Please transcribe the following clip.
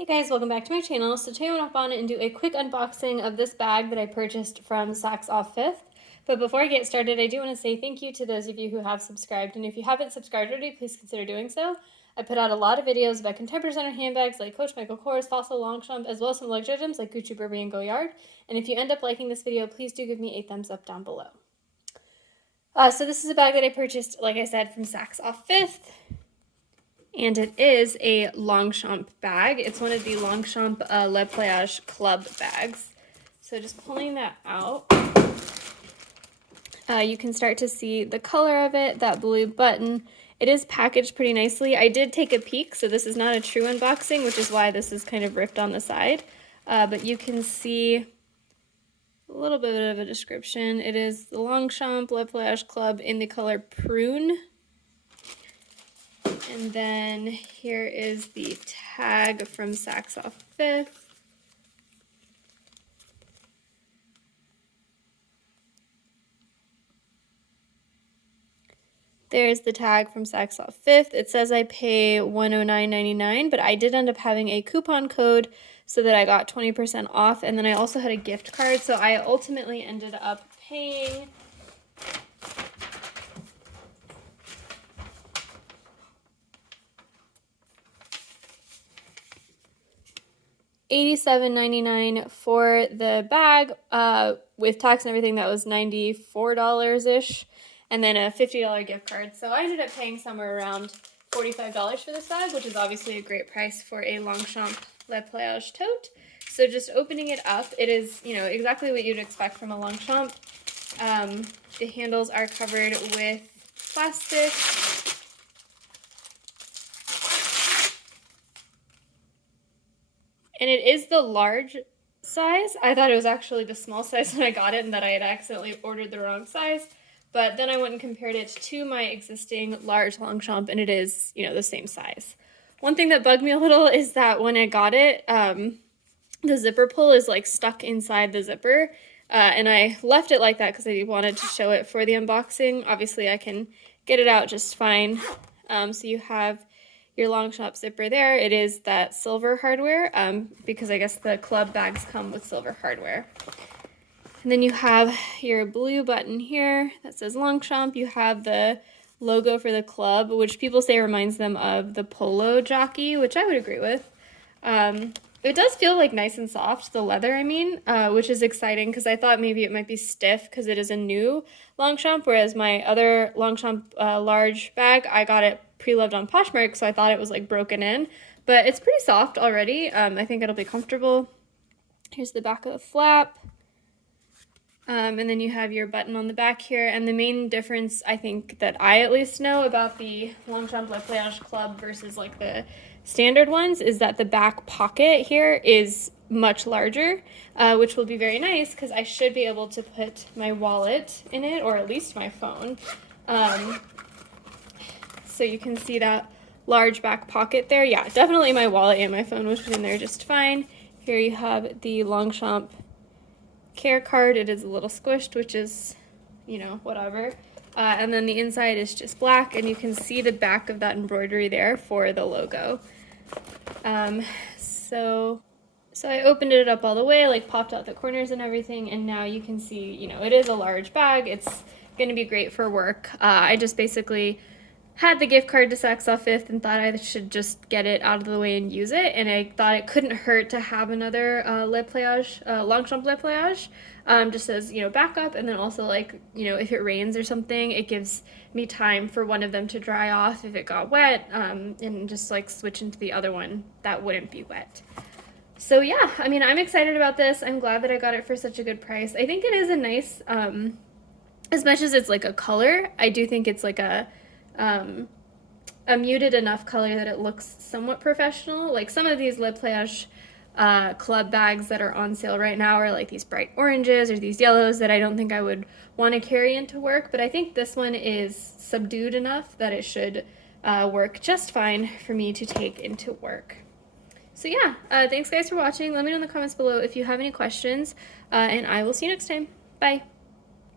Hey guys, welcome back to my channel. So today I'm going to hop on and do a quick unboxing of this bag that I purchased from Saks Off 5th. But before I get started, I do want to say thank you to those of you who have subscribed. And if you haven't subscribed already, please consider doing so. I put out a lot of videos about contemporary designer handbags like Coach, Michael Kors, Fossil, Longchamp, as well as some luxury items like Gucci, Burberry, and Goyard. And if you end up liking this video, please do give me a thumbs up down below. So this is a bag that I purchased, like I said, from Saks Off 5th. And it is a Longchamp bag. It's one of the Longchamp Le Plage Club bags. So just pulling that out, you can start to see the color of it, that blue button. It is packaged pretty nicely. I did take a peek, so this is not a true unboxing, which is why this is kind of ripped on the side. But you can see a little bit of a description. It is the Longchamp Le Plage Club in the color Prune. And then here is the tag from Saks Off 5th. There's the tag from Saks Off 5th. It says I pay $109.99, but I did end up having a coupon code so that I got 20% off. And then I also had a gift card, so I ultimately ended up paying $87.99 for the bag. With tax and everything, that was $94-ish, and then a $50 gift card. So I ended up paying somewhere around $45 for this bag, which is obviously a great price for a Longchamp Le Plage tote. So just opening it up, it is, you know, exactly what you'd expect from a Longchamp. The handles are covered with plastic. And it is the large size. I thought it was actually the small size when I got it and that I had accidentally ordered the wrong size. But then I went and compared it to my existing large Longchamp, and it is, you know, the same size. One thing that bugged me a little is that when I got it, the zipper pull is like stuck inside the zipper. And I left it like that because I wanted to show it for the unboxing. Obviously I can get it out just fine. So you have your Longchamp zipper there. It is that silver hardware, because I guess the club bags come with silver hardware. And then you have your blue button here that says Longchamp. You have the logo for the club, which people say reminds them of the polo jockey, which I would agree with. It does feel like nice and soft, the leather, I mean, which is exciting because I thought maybe it might be stiff because it is a new Longchamp, whereas my other Longchamp large bag, I got it pre-loved on Poshmark, so I thought it was like broken in, but it's pretty soft already. I think it'll be comfortable. Here's the back of the flap. And then you have your button on the back here, and the main difference I think that I at least know about the Longchamp Le Plage Club versus like the standard ones is that the back pocket here is much larger, which will be very nice because I should be able to put my wallet in it, or at least my phone. So you can see that large back pocket there. Yeah, definitely my wallet and my phone was in there just fine. Here you have the Longchamp care card. It is a little squished, which is, you know, whatever. And then the inside is just black, and you can see the back of that embroidery there for the logo. So I opened it up all the way, like popped out the corners and everything, and now you can see, you know, it is a large bag. It's going to be great for work. I just basically had the gift card to Saks Off 5th and thought I should just get it out of the way and use it, and I thought it couldn't hurt to have another Le Plage, Longchamp Le Plage, just as, you know, backup, and then also, like, you know, if it rains or something, it gives me time for one of them to dry off if it got wet, and just like switch into the other one that wouldn't be wet. So yeah, I mean, I'm excited about this. I'm glad that I got it for such a good price. I think it is a nice, as much as it's like a color, I do think it's like a muted enough color that it looks somewhat professional. Like some of these Le Plage club bags that are on sale right now are like these bright oranges or these yellows that I don't think I would want to carry into work, but I think this one is subdued enough that it should work just fine for me to take into work. So yeah, thanks guys for watching. Let me know in the comments below if you have any questions, and I will see you next time. Bye!